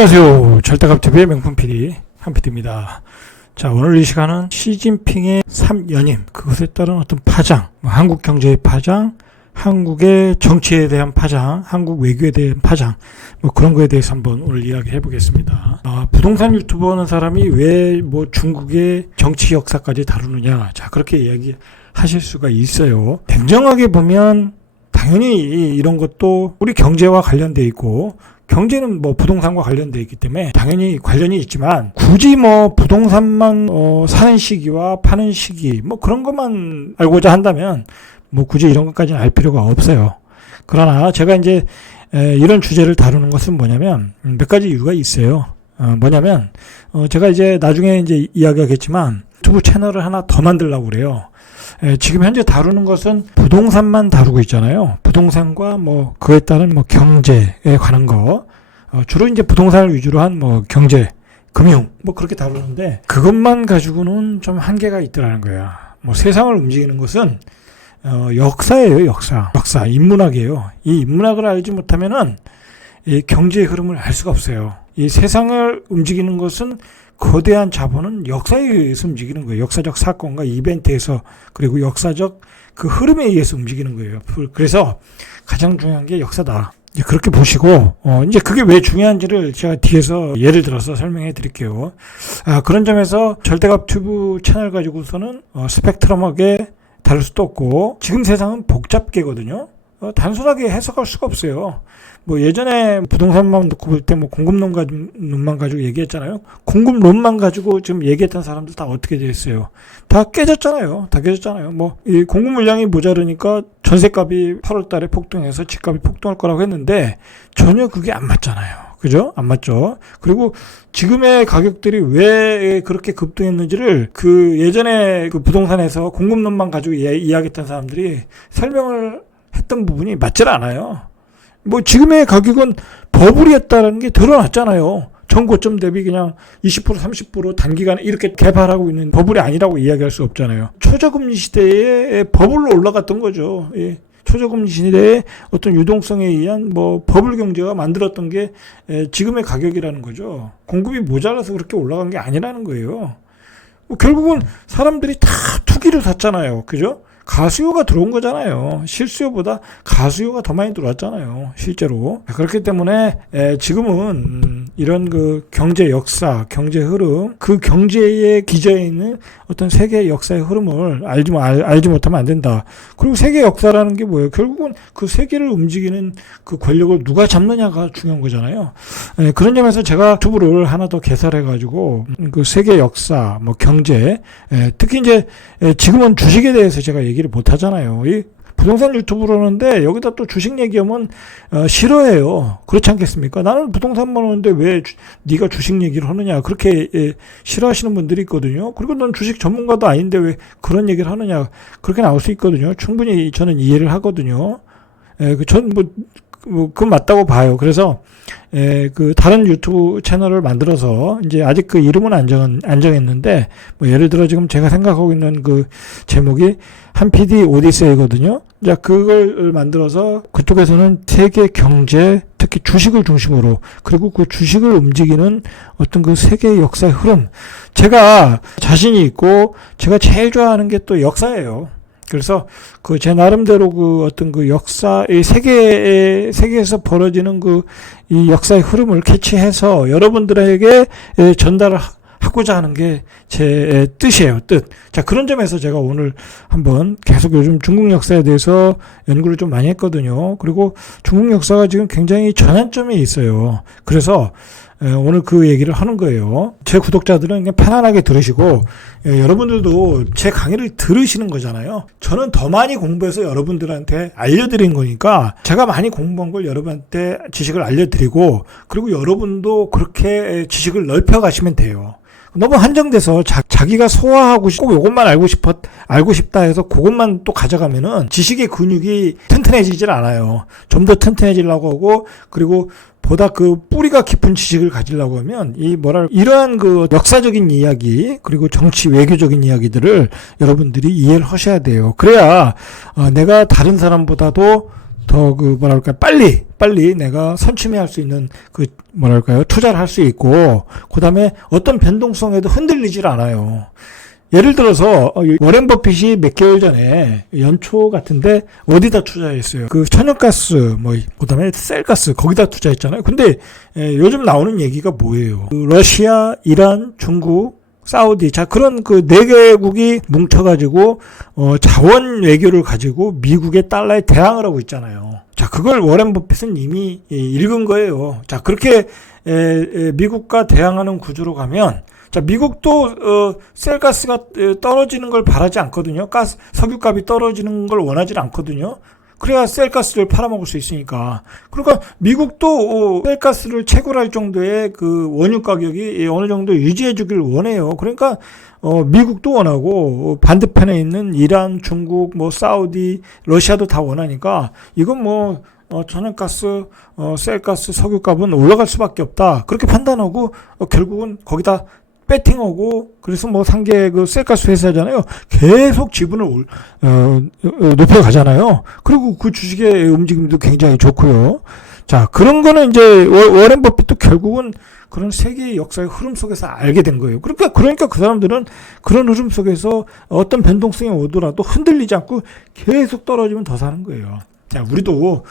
안녕하세요. 절대갑TV의 명품 PD 한PD입니다. 자, 오늘 이 시간은 시진핑의 3연임, 그것에 따른 어떤 파장, 한국 경제의 파장, 한국의 정치에 대한 파장, 한국 외교에 대한 파장, 그런 거에 대해서 한번 오늘 이야기해 보겠습니다. 부동산 유튜버는 사람이 왜 중국의 정치 역사까지 다루느냐, 자, 그렇게 이야기하실 수가 있어요. 냉정하게 보면 당연히 이런 것도 우리 경제와 관련돼 있고, 경제는 부동산과 관련되어 있기 때문에 당연히 관련이 있지만, 굳이 부동산만 사는 시기와 파는 시기 그런 것만 알고자 한다면 굳이 이런 것까지는 알 필요가 없어요. 그러나 제가 이제 이런 주제를 다루는 것은 뭐냐면 몇 가지 이유가 있어요. 뭐냐면 제가 이제 나중에 이제 이야기하겠지만 유튜브 채널을 하나 더 만들려고 그래요. 지금 현재 다루는 것은 부동산만 다루고 있잖아요. 부동산과 그에 따른 경제에 관한 거, 주로 이제 부동산을 위주로 한 경제, 금융 그렇게 다루는데, 그것만 가지고는 좀 한계가 있더라는 거야. 세상을 움직이는 것은 역사예요. 역사 인문학이에요. 이 인문학을 알지 못하면은 이 경제의 흐름을 알 수가 없어요. 이 세상을 움직이는 것은, 거대한 자본은 역사에 의해서 움직이는 거예요. 역사적 사건과 이벤트에서, 그리고 역사적 그 흐름에 의해서 움직이는 거예요. 그래서 가장 중요한 게 역사다. 그렇게 보시고, 이제 그게 왜 중요한지를 제가 뒤에서 예를 들어서 설명해 드릴게요. 그런 점에서 절대갑튜브 채널 가지고서는 스펙트럼하게 다룰 수도 없고, 지금 세상은 복잡계거든요. 단순하게 해석할 수가 없어요. 예전에 부동산만 놓고 볼 때 공급론만 가지고 얘기했잖아요. 공급론만 가지고 지금 얘기했던 사람들 다 어떻게 됐어요? 다 깨졌잖아요. 이 공급 물량이 모자르니까 전세값이 8월 달에 폭등해서 집값이 폭등할 거라고 했는데 전혀 그게 안 맞잖아요. 그죠? 안 맞죠? 그리고 지금의 가격들이 왜 그렇게 급등했는지를 예전에 부동산에서 공급론만 가지고 이야기했던 사람들이 설명을 했던 부분이 맞질 않아요. 지금의 가격은 버블이었다는 게 드러났잖아요. 전 고점 대비 그냥 20% 30% 단기간에 이렇게 개발하고 있는 버블이 아니라고 이야기할 수 없잖아요. 초저금리 시대에 버블로 올라갔던 거죠. 예. 초저금리 시대에 어떤 유동성에 의한 버블 경제가 만들었던 게 지금의 가격이라는 거죠. 공급이 모자라서 그렇게 올라간 게 아니라는 거예요. 결국은 사람들이 다 투기로 샀잖아요. 그죠? 가수요가 들어온 거잖아요. 실수요보다 가수요가 더 많이 들어왔잖아요. 실제로. 그렇기 때문에 지금은 이런 경제 역사, 경제 흐름, 그 경제의 기저에 있는 어떤 세계 역사의 흐름을 알지 못하면 안 된다. 그리고 세계 역사라는 게 뭐예요? 결국은 그 세계를 움직이는 그 권력을 누가 잡느냐가 중요한 거잖아요. 그런 점에서 제가 유튜브를 하나 더 개설해가지고 그 세계 역사, 경제, 특히 이제 지금은 주식에 대해서 제가 얘기를 못 하잖아요. 이 부동산 유튜브를 하는데 여기다 또 주식 얘기하면 싫어해요. 그렇지 않겠습니까? 나는 부동산만 하는데 왜 네가 주식 얘기를 하느냐, 그렇게 싫어하시는 분들이 있거든요. 그리고 넌 주식 전문가도 아닌데 왜 그런 얘기를 하느냐, 그렇게 나올 수 있거든요. 충분히 저는 이해를 하거든요. 전 그건 맞다고 봐요. 그래서 다른 유튜브 채널을 만들어서, 이제 아직 그 이름은 안 정했는데, 예를 들어 지금 제가 생각하고 있는 그 제목이 한PD 오디세이거든요. 자, 그걸 만들어서 그쪽에서는 세계 경제, 특히 주식을 중심으로, 그리고 그 주식을 움직이는 어떤 그 세계 역사의 흐름, 제가 자신이 있고 제가 제일 좋아하는 게 또 역사예요. 그래서 제 나름대로 어떤 역사, 이 세계에서 벌어지는 이 역사의 흐름을 캐치해서 여러분들에게 전달을 하고자 하는 게 제 뜻이에요, 뜻. 자, 그런 점에서 제가 오늘 한번 계속 요즘 중국 역사에 대해서 연구를 좀 많이 했거든요. 그리고 중국 역사가 지금 굉장히 전환점에 있어요. 그래서 오늘 그 얘기를 하는 거예요. 제 구독자들은 그냥 편안하게 들으시고, 여러분들도 제 강의를 들으시는 거잖아요. 저는 더 많이 공부해서 여러분들한테 알려드린 거니까, 제가 많이 공부한 걸 여러분한테 지식을 알려드리고, 그리고 여러분도 그렇게 지식을 넓혀가시면 돼요. 너무 한정돼서 자기가 소화하고 꼭 요것만 알고 싶다 해서 그것만 또 가져가면은 지식의 근육이 튼튼해지질 않아요. 좀 더 튼튼해지려고 하고, 그리고 보다 뿌리가 깊은 지식을 가지려고 하면 이러한 역사적인 이야기, 그리고 정치 외교적인 이야기들을 여러분들이 이해를 하셔야 돼요. 그래야 내가 다른 사람보다도 더 빨리 내가 선취매할 수 있는 투자를 할 수 있고, 그 다음에 어떤 변동성에도 흔들리질 않아요. 예를 들어서 워렌 버핏이 몇 개월 전에 연초 같은데 어디다 투자했어요? 그 천연가스, 그다음에 셀가스 거기다 투자했잖아요. 근데 요즘 나오는 얘기가 뭐예요? 그 러시아, 이란, 중국, 사우디, 자 그런 그 네 개국이 뭉쳐가지고 자원 외교를 가지고 미국의 달러에 대항을 하고 있잖아요. 자 그걸 워렌 버핏은 이미 읽은 거예요. 자 그렇게 미국과 대항하는 구조로 가면. 자, 미국도, 셀가스가 떨어지는 걸 바라지 않거든요. 석유값이 떨어지는 걸 원하지 않거든요. 그래야 셀가스를 팔아먹을 수 있으니까. 그러니까 미국도 셀가스를 채굴할 정도의 그 원유 가격이 어느 정도 유지해 주길 원해요. 그러니까, 미국도 원하고, 반대편에 있는 이란, 중국, 사우디, 러시아도 다 원하니까, 이건 천연가스, 셀가스, 석유값은 올라갈 수밖에 없다. 그렇게 판단하고, 결국은 거기다 배팅하고, 그래서 상계 그 셀가스 회사잖아요. 계속 지분을 높여가잖아요. 그리고 그 주식의 움직임도 굉장히 좋고요. 자, 그런 거는 이제 워렌 버핏도 결국은 그런 세계의 역사의 흐름 속에서 알게 된 거예요. 그러니까 그 사람들은 그런 흐름 속에서 어떤 변동성이 오더라도 흔들리지 않고 계속 떨어지면 더 사는 거예요. 자, 우리도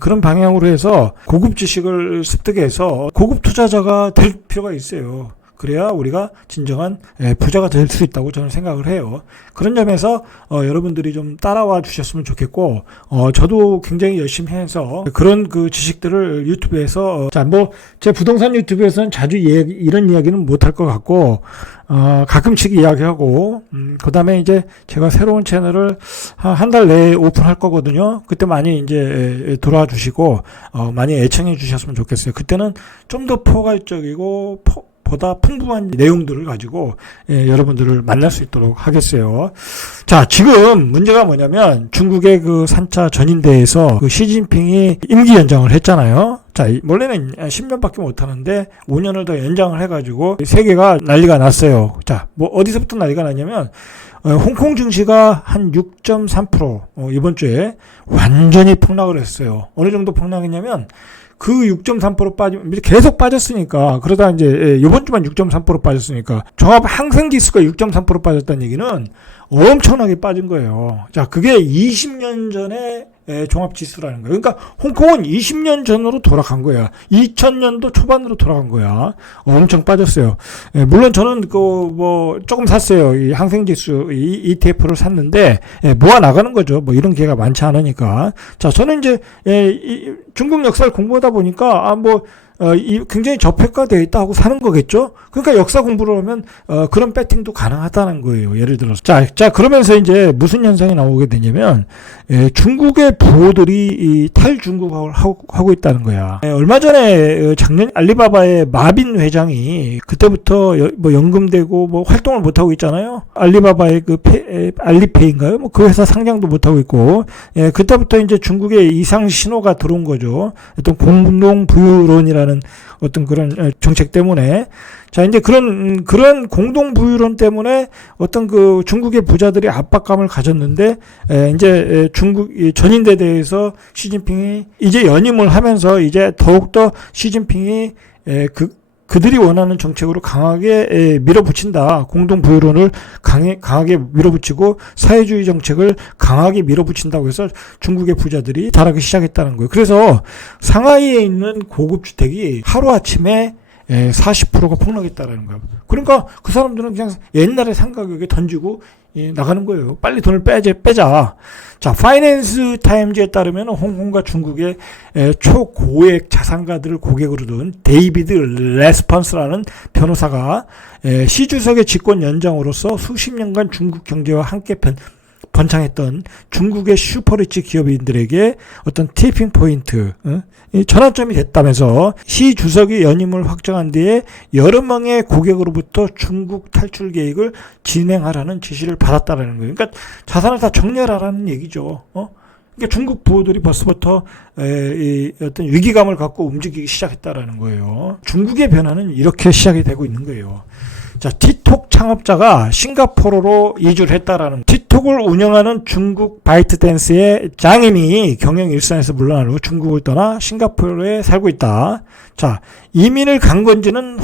그런 방향으로 해서 고급 지식을 습득해서 고급 투자자가 될 필요가 있어요. 그래야 우리가 진정한 부자가 될 수 있다고 저는 생각을 해요. 그런 점에서 여러분들이 좀 따라와 주셨으면 좋겠고, 저도 굉장히 열심히 해서 그런 그 지식들을 유튜브에서 제 부동산 유튜브에서는 자주 이런 이야기는 못할 것 같고, 가끔씩 이야기하고, 그 다음에 이제 제가 새로운 채널을 한 달 내에 오픈할 거거든요. 그때 많이 이제 돌아와 주시고, 많이 애청해 주셨으면 좋겠어요. 그때는 좀 더 포괄적이고, 보다 풍부한 내용들을 가지고 여러분들을 만날 수 있도록 하겠어요. 자, 지금 문제가 뭐냐면 중국의 그 3차 전인대에서 그 시진핑이 임기 연장을 했잖아요. 자, 원래는 10년밖에 못 하는데 5년을 더 연장을 해가지고 세계가 난리가 났어요. 자, 어디서부터 난리가 났냐면 홍콩 증시가 한 6.3% 이번 주에 완전히 폭락을 했어요. 어느 정도 폭락했냐면 그 6.3% 계속 빠졌으니까, 그러다 이제, 이번 주만 6.3% 빠졌으니까, 종합 항생지수가 6.3% 빠졌다는 얘기는 엄청나게 빠진 거예요. 자, 그게 20년 전에 종합지수라는 거예요. 그러니까 홍콩은 20년 전으로 돌아간 거야. 2000년도 초반으로 돌아간 거야. 엄청 빠졌어요. 물론 저는 조금 샀어요. 이 항생지수 ETF를 샀는데 모아 나가는 거죠. 이런 기회가 많지 않으니까. 자, 저는 이제 중국 역사를 공부하다 보니까 굉장히 저평가되어 있다 하고 사는 거겠죠? 그러니까 역사 공부를 하면, 그런 배팅도 가능하다는 거예요. 예를 들어서. 자, 그러면서 이제 무슨 현상이 나오게 되냐면, 중국의 부호들이 탈중국을 하고 있다는 거야. 얼마 전에, 작년 알리바바의 마빈 회장이 그때부터 연금되고 활동을 못하고 있잖아요. 알리바바의 알리페이인가요? 그 회사 상장도 못하고 있고, 그때부터 이제 중국의 이상 신호가 들어온 거죠. 어떤 공동 부유론이라는 어떤 그런 정책 때문에. 자, 이제 그런 공동 부유론 때문에 어떤 그 중국의 부자들이 압박감을 가졌는데, 이제 중국 전인대에 대해서 시진핑이 이제 연임을 하면서 이제 더욱더 시진핑이 그들이 원하는 정책으로 강하게 밀어붙인다. 공동 부유론을 강하게 밀어붙이고 사회주의 정책을 강하게 밀어붙인다고 해서 중국의 부자들이 달하기 시작했다는 거예요. 그래서 상하이에 있는 고급 주택이 하루아침에 40%가 폭락했다라는 거예요. 그러니까 그 사람들은 그냥 옛날에 산 가격에 던지고 나가는 거예요. 빨리 돈을 빼자. 자, 파이낸스 타임즈에 따르면 홍콩과 중국의 초고액 자산가들을 고객으로 둔 데이비드 레스펀스라는 변호사가 시 주석의 집권 연장으로서 수십 년간 중국 경제와 함께 번창했던 중국의 슈퍼리치 기업인들에게 어떤 티핑 포인트, 전환점이 됐다면서 시 주석이 연임을 확정한 뒤에 여러 명의 고객으로부터 중국 탈출 계획을 진행하라는 지시를 받았다라는 거예요. 그러니까 자산을 다 정리하라는 얘기죠. 그러니까 중국 부호들이 벌써부터 어떤 위기감을 갖고 움직이기 시작했다라는 거예요. 중국의 변화는 이렇게 시작이 되고 있는 거예요. 자, 티톡 창업자가 싱가포르로 이주를 했다라는, 티톡을 운영하는 중국 바이트댄스의 장임이 경영 일선에서 물러난 후 중국을 떠나 싱가포르에 살고 있다. 자, 이민을 간 건지는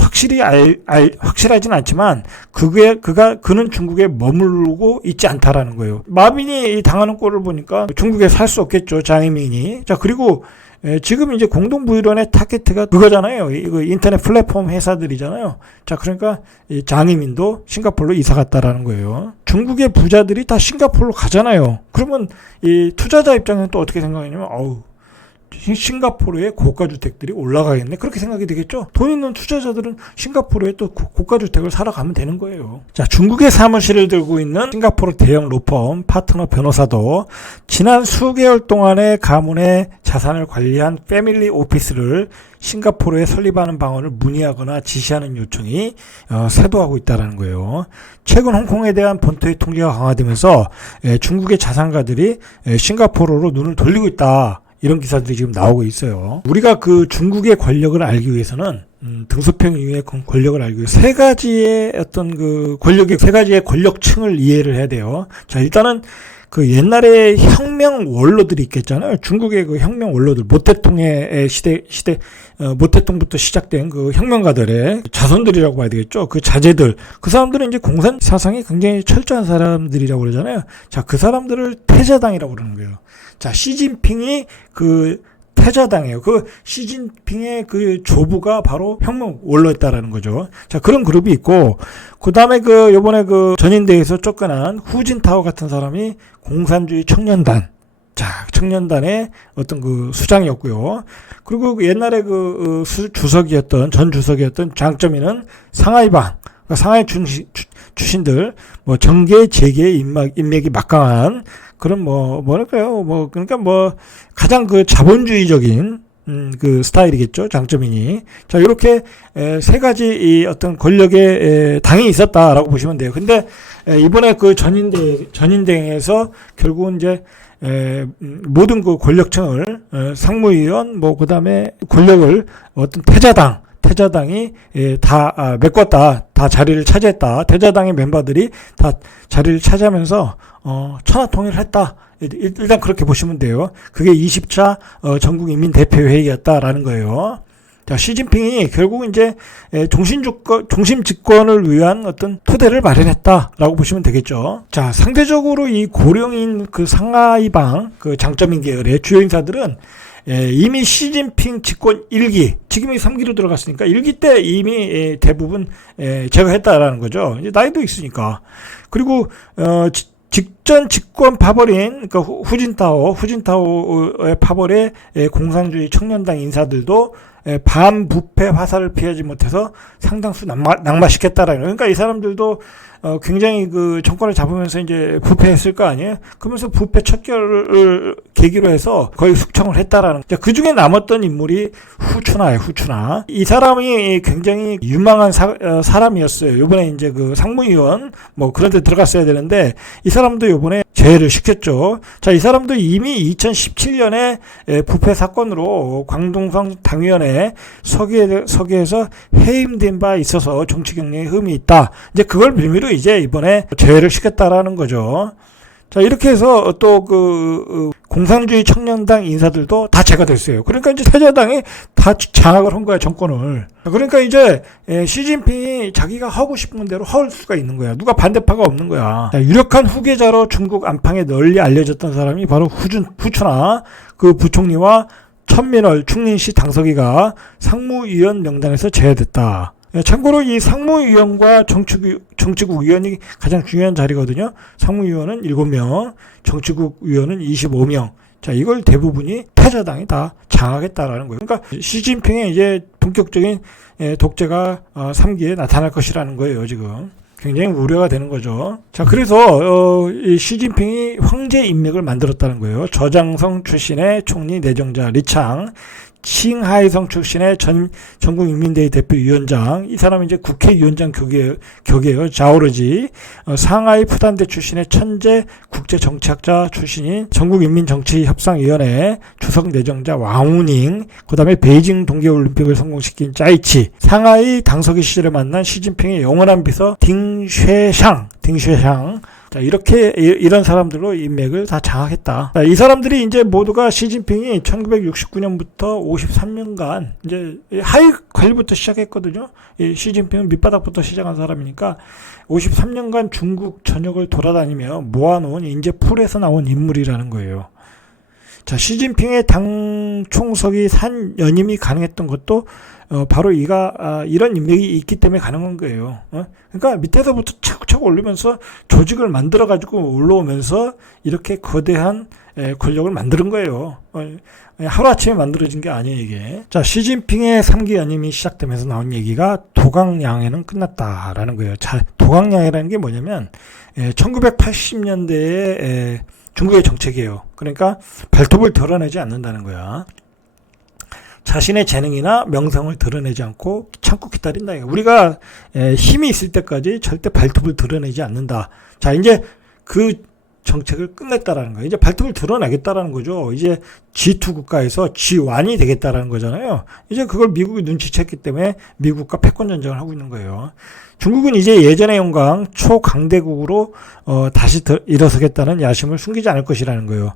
확실하진 않지만 그는 중국에 머무르고 있지 않다라는 거예요. 마빈이 당하는 꼴을 보니까 중국에 살 수 없겠죠, 장이민이. 자, 그리고 지금 이제 공동부유론의 타겟가 그거잖아요. 이거 인터넷 플랫폼 회사들이잖아요. 자, 그러니까 이 장이민도 싱가포르로 이사 갔다라는 거예요. 중국의 부자들이 다 싱가포르로 가잖아요. 그러면 이 투자자 입장에는 또 어떻게 생각하냐면, 싱가포르의 고가주택들이 올라가겠네, 그렇게 생각이 되겠죠. 돈 있는 투자자들은 싱가포르에 또 고가주택을 사러 가면 되는 거예요. 자, 중국의 사무실을 들고 있는 싱가포르 대형 로펌 파트너 변호사도 지난 수개월 동안의 가문의 자산을 관리한 패밀리 오피스를 싱가포르에 설립하는 방안을 문의하거나 지시하는 요청이 쇄도하고 있다는 거예요. 최근 홍콩에 대한 본토의 통제가 강화되면서 중국의 자산가들이 싱가포르로 눈을 돌리고 있다, 이런 기사들이 지금 나오고 있어요. 우리가 그 중국의 권력을 알기 위해서는 등소평 이후의 권력을 알기 위해 세 가지의 어떤 그 세 가지의 권력층을 이해를 해야 돼요. 자, 일단은 그 옛날에 혁명 원로들이 있겠잖아요. 중국의 그 혁명 원로들, 모태통의 시대, 모태통부터 시작된 그 혁명가들의 자손들이라고 봐야 되겠죠. 그 자제들, 그 사람들은 이제 공산 사상이 굉장히 철저한 사람들이라고 그러잖아요. 자, 그 사람들을 태자당이라고 그러는 거예요. 자, 시진핑이 그 태자당이에요. 그 시진핑의 그 조부가 바로 혁명 원로였다라는 거죠. 자, 그런 그룹이 있고, 그 다음에 그 요번에 그 전인대에서 쫓겨난 후진타오 같은 사람이 공산주의 청년단, 자, 청년단의 어떤 그 수장이었고요. 그리고 옛날에 그 전 주석이었던 장쩌민은 상하이방, 그러니까 상하이 출신들, 뭐 정계 재계의 인맥이 막강한 그런 그러니까 가장 그 자본주의적인 그 스타일이겠죠, 장쩌민이. 자, 이렇게 세 가지 이 어떤 권력의 당이 있었다라고 보시면 돼요. 근데 이번에 그 전인대에서 결국은 이제 모든 그 권력층을 상무위원, 그다음에 권력을 어떤 태자당이 다 메꿨다, 다 자리를 차지했다. 태자당의 멤버들이 다 자리를 차지하면서 천하통일을 했다. 일단 그렇게 보시면 돼요. 그게 20차 전국인민대표회의였다라는 거예요. 자, 시진핑이 결국 이제 중심 집권을 위한 어떤 토대를 마련했다라고 보시면 되겠죠. 자, 상대적으로 이 고령인 그 상하이방, 그 장쩌민 계열의 주요 인사들은 이미 시진핑 집권 1기, 지금이 3기로 들어갔으니까 1기 때 이미 대부분 제거했다라는 거죠. 이제 나이도 있으니까. 그리고 직전 집권 파벌인 그러니까 후진타오의 파벌의 공산주의 청년당 인사들도 반부패 화살을 피하지 못해서 상당수 낙마시켰다라는, 그러니까 이 사람들도 굉장히 그 정권을 잡으면서 이제 부패했을 거 아니에요? 그러면서 부패 척결을 계기로 해서 거의 숙청을 했다라는. 그 중에 남았던 인물이 후추나예요, 후추나. 이 사람이 굉장히 유망한 사람이었어요. 요번에 이제 그 상무위원 그런 데 들어갔어야 되는데, 이 사람도 요번에 제외를 시켰죠. 자, 이 사람도 이미 2017년에 부패 사건으로 광동성 당위원회 서기에서 해임된 바 있어서 정치 경력에 흠이 있다. 이제 그걸 빌미로 이제 이번에 제외를 시켰다라는 거죠. 자, 이렇게 해서 또 공산주의 청년당 인사들도 다 제거됐어요. 그러니까 이제 태자당이 다 장악을 한 거야, 정권을. 그러니까 이제 시진핑이 자기가 하고 싶은 대로 할 수가 있는 거야. 누가 반대파가 없는 거야. 자, 유력한 후계자로 중국 안팎에 널리 알려졌던 사람이 바로 후추나 그 부총리와 천민월 충寧시 당서기가 상무위원 명단에서 제외됐다. 참고로 이 상무위원과 정치국 위원이 가장 중요한 자리거든요. 상무위원은 7명, 정치국 위원은 25명. 자, 이걸 대부분이 태자당이 다 장악했다라는 거예요. 그러니까 시진핑의 이제 본격적인 독재가 3기에 나타날 것이라는 거예요, 지금. 굉장히 우려가 되는 거죠. 자, 그래서 이 시진핑이 황제 인맥을 만들었다는 거예요. 저장성 출신의 총리 내정자 리창, 칭하이성 출신의 전국인민대회 대표위원장, 이 사람은 이제 국회의원장 격이에요. 자오르지. 상하이 푸단대 출신의 천재 국제정치학자 출신인 전국인민정치협상위원회 주석 내정자 왕우닝, 그 다음에 베이징 동계올림픽을 성공시킨 짜이치, 상하이 당서기 시절에 만난 시진핑의 영원한 비서 딩쉐샹. 자, 이런 사람들로 인맥을 다 장악했다. 자, 이 사람들이 이제 모두가 시진핑이 1969년부터 53년간 이제 하위 관리부터 시작했거든요. 이 시진핑은 밑바닥부터 시작한 사람이니까 53년간 중국 전역을 돌아다니며 모아놓은 이제 풀에서 나온 인물이라는 거예요. 자, 시진핑의 당 총석이 산 연임이 가능했던 것도 바로 이런 인맥이 있기 때문에 가능한 거예요. 그러니까 밑에서부터 차곡차곡 올리면서 조직을 만들어 가지고 올라오면서 이렇게 거대한 권력을 만드는 거예요. 하루아침에 만들어진 게 아니에요, 이게. 자, 시진핑의 3기 연임이 시작되면서 나온 얘기가 도강양해는 끝났다라는 거예요. 자, 도강양해라는 게 뭐냐면 1980년대에 중국의 정책이에요. 그러니까 발톱을 드러내지 않는다는 거야. 자신의 재능이나 명성을 드러내지 않고 참고 기다린다. 우리가 힘이 있을 때까지 절대 발톱을 드러내지 않는다. 자, 이제 그 정책을 끝냈다라는 거예요. 이제 발톱을 드러내겠다라는 거죠. 이제 G2 국가에서 G1이 되겠다라는 거잖아요. 이제 그걸 미국이 눈치챘기 때문에 미국과 패권 전쟁을 하고 있는 거예요. 중국은 이제 예전의 영광 초강대국으로 다시 일어서겠다는 야심을 숨기지 않을 것이라는 거예요.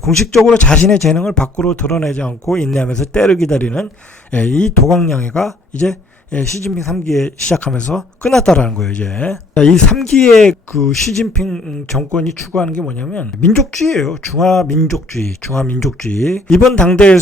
공식적으로 자신의 재능을 밖으로 드러내지 않고 인내하면서 때를 기다리는 이 도강양해가 이제 시진핑 3기에 시작하면서 끝났다라는 거예요, 이제. 이 3기의 그 시진핑 정권이 추구하는 게 뭐냐면 민족주의예요. 중화민족주의. 이번 당대의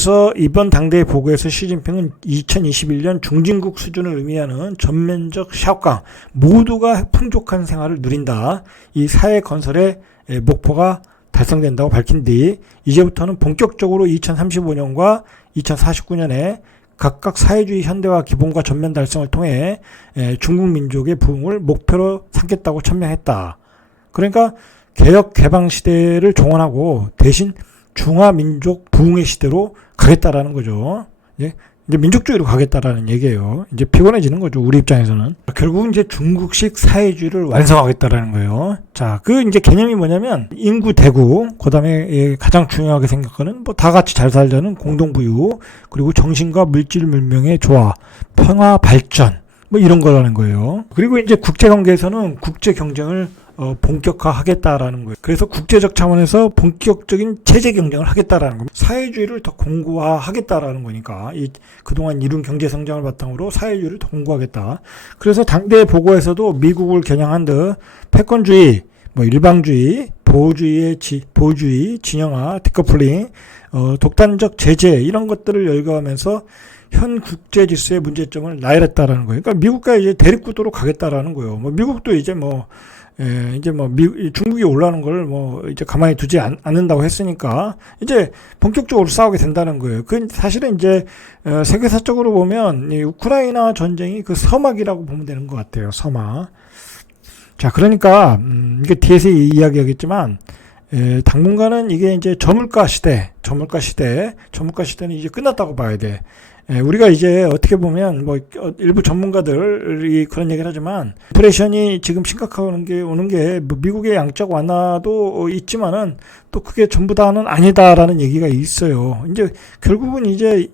보고에서 시진핑은 2021년 중진국 수준을 의미하는 전면적 샤오강, 모두가 풍족한 생활을 누린다. 이 사회 건설의 목표가 달성된다고 밝힌 뒤 이제부터는 본격적으로 2035년과 2049년에 각각 사회주의 현대화 기본과 전면 달성을 통해 중국 민족의 부흥을 목표로 삼겠다고 천명했다. 그러니까 개혁 개방 시대를 종언하고 대신 중화민족 부흥의 시대로 가겠다라는 거죠. 이제 민족주의로 가겠다라는 얘기예요. 이제 피곤해지는 거죠, 우리 입장에서는. 결국은 이제 중국식 사회주의를 완성하겠다라는 거예요. 자, 그 이제 개념이 뭐냐면 인구 대국, 그다음에 가장 중요하게 생각하는 뭐 다 같이 잘 살자는 공동부유, 그리고 정신과 물질 문명의 조화, 평화 발전, 뭐 이런 거라는 거예요. 그리고 이제 국제 관계에서는 국제 경쟁을 본격화하겠다라는 거예요. 그래서 국제적 차원에서 본격적인 체제 경쟁을 하겠다라는 겁니다. 사회주의를 더 공고화하겠다라는 거니까 그동안 이룬 경제 성장을 바탕으로 사회주의를 더 공고하겠다. 그래서 당대 보고에서도 미국을 겨냥한 듯 패권주의, 뭐 일방주의, 보호주의 진영화, 디커플링, 독단적 제재 이런 것들을 열거하면서 현 국제 질서의 문제점을 나열했다라는 거예요. 그러니까 미국과 이제 대립구도로 가겠다라는 거예요. 뭐 미국도 이제 중국이 올라오는 걸 이제 가만히 두지 않는다고 했으니까 이제 본격적으로 싸우게 된다는 거예요. 그 사실은 이제 세계사적으로 보면 이 우크라이나 전쟁이 그 서막이라고 보면 되는 것 같아요. 서막. 자, 그러니까 이게 뒤에서 이야기하겠지만 당분간은 이게 이제 저물가 시대는 이제 끝났다고 봐야 돼. 우리가 이제 어떻게 보면 일부 전문가들이 그런 얘기를 하지만 인플레이션이 지금 심각하게 오는 게 미국의 양적 완화도 있지만은 또 그게 전부 다는 아니다라는 얘기가 있어요. 이제 결국은 이제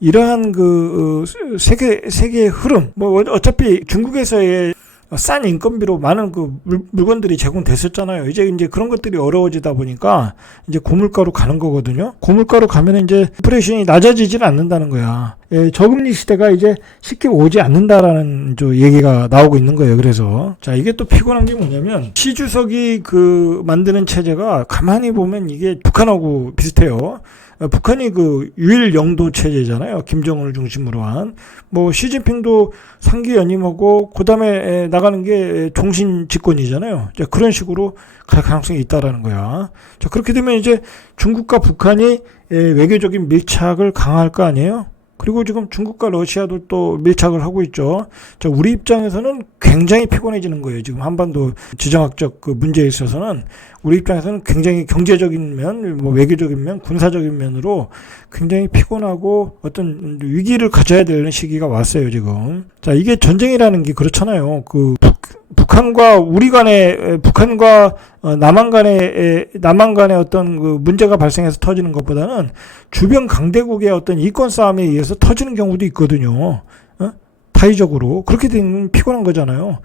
이러한 그 세계의 흐름, 어차피 중국에서의 싼 인건비로 많은 그 물건들이 제공됐었잖아요. 이제 그런 것들이 어려워지다 보니까 이제 고물가로 가는 거거든요. 고물가로 가면 이제 인플레이션이 낮아지질 않는다는 거야. 저금리 시대가 이제 쉽게 오지 않는다라는 얘기가 나오고 있는 거예요. 그래서 자, 이게 또 피곤한 게 뭐냐면 시 주석이 그 만드는 체제가 가만히 보면 이게 북한하고 비슷해요. 북한이 그 유일 영도 체제잖아요. 김정은을 중심으로 한. 시진핑도 3기 연임하고 그다음에 나가는 게 종신 집권이잖아요. 그런 식으로 갈 가능성이 있다라는 거야. 자, 그렇게 되면 이제 중국과 북한이 외교적인 밀착을 강화할 거 아니에요? 그리고 지금 중국과 러시아도 또 밀착을 하고 있죠. 자, 우리 입장에서는 굉장히 피곤해지는 거예요. 지금 한반도 지정학적 그 문제에 있어서는 우리 입장에서는 굉장히 경제적인 면, 뭐 외교적인 면, 군사적인 면으로 굉장히 피곤하고 어떤 위기를 가져야 되는 시기가 왔어요, 지금. 자, 이게 전쟁이라는 게 그렇잖아요. 북한과 우리 간에, 북한과 남한 간의 어떤 그 문제가 발생해서 터지는 것보다는 주변 강대국의 어떤 이권 싸움에 의해서 터지는 경우도 있거든요. 타의적으로. 그렇게 되면 피곤한 거잖아요.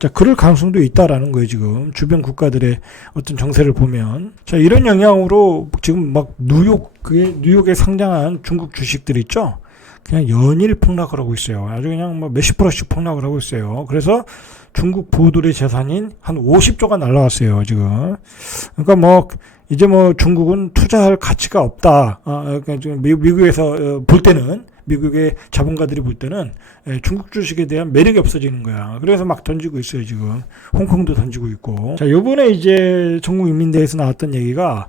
자, 그럴 가능성도 있다라는 거예요, 지금. 주변 국가들의 어떤 정세를 보면. 자, 이런 영향으로 지금 막 뉴욕에 상장한 중국 주식들 있죠? 그냥 연일 폭락을 하고 있어요. 아주 그냥 뭐 몇십 %씩 폭락을 하고 있어요. 그래서 중국 부호들의 재산인 한 50조가 날라갔어요, 지금. 그러니까 이제 중국은 투자할 가치가 없다. 그러니까 지금 미국에서 볼 때는, 미국의 자본가들이 볼 때는 중국 주식에 대한 매력이 없어지는 거야. 그래서 막 던지고 있어요, 지금. 홍콩도 던지고 있고. 자, 요번에 이제 전국인민대회에서 나왔던 얘기가,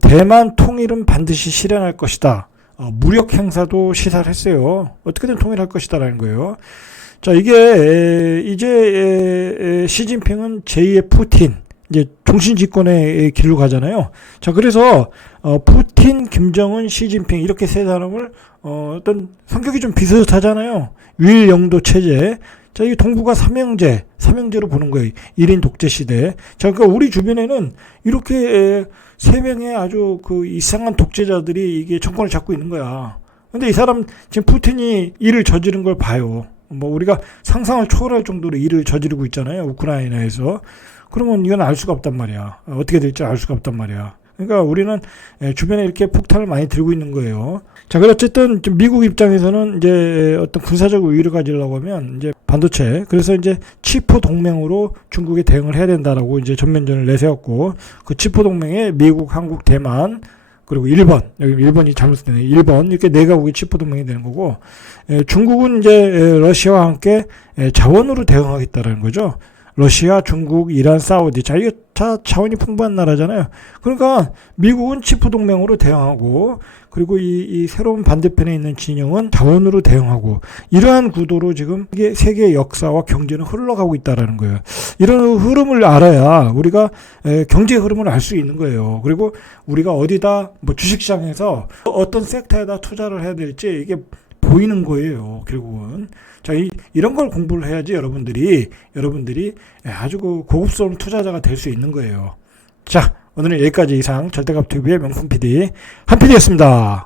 대만 통일은 반드시 실현할 것이다. 무력 행사도 시사를 했어요. 어떻게든 통일할 것이다라는 거예요. 자, 이게 이제 시진핑은 제2의 푸틴, 이제 종신 집권의 길로 가잖아요. 자, 그래서 푸틴, 김정은, 시진핑 이렇게 세 사람을 어떤 성격이 좀 비슷하잖아요. 위일영도 체제. 자, 이 동북아 삼형제로 보는 거예요. 1인 독재 시대. 자, 그러니까 우리 주변에는 이렇게 세 명의 아주 그 이상한 독재자들이 이게 정권을 잡고 있는 거야. 근데 이 사람 지금 푸틴이 일을 저지른 걸 봐요. 우리가 상상을 초월할 정도로 일을 저지르고 있잖아요. 우크라이나에서. 그러면 이건 알 수가 없단 말이야. 어떻게 될지 알 수가 없단 말이야. 그러니까 우리는 주변에 이렇게 폭탄을 많이 들고 있는 거예요. 자, 그래 어쨌든 미국 입장에서는 이제 어떤 군사적 우위를 가지려고 하면 이제 반도체, 그래서 이제 치포 동맹으로 중국에 대응을 해야 된다라고 이제 전면전을 내세웠고, 그 치포 동맹에 미국, 한국, 대만, 그리고 일본, 여기 일본이 잘못되네. 일본, 이렇게 네 가국이 치포 동맹이 되는 거고, 중국은 이제 러시아와 함께 자원으로 대응하겠다라는 거죠. 러시아, 중국, 이란, 사우디. 자, 이게 다 자원이 풍부한 나라잖아요. 그러니까 미국은 치프 동맹으로 대응하고, 그리고 이 새로운 반대편에 있는 진영은 자원으로 대응하고, 이러한 구도로 지금 이게 세계의 역사와 경제는 흘러가고 있다라는 거예요. 이런 흐름을 알아야 우리가 경제 흐름을 알 수 있는 거예요. 그리고 우리가 어디다 주식시장에서 어떤 섹터에다 투자를 해야 될지 이게 보이는 거예요, 결국은. 자, 이런 걸 공부를 해야지 여러분들이 아주 고급스러운 투자자가 될 수 있는 거예요. 자, 오늘은 여기까지 이상 절대값TV의 명품 PD 한 PD였습니다.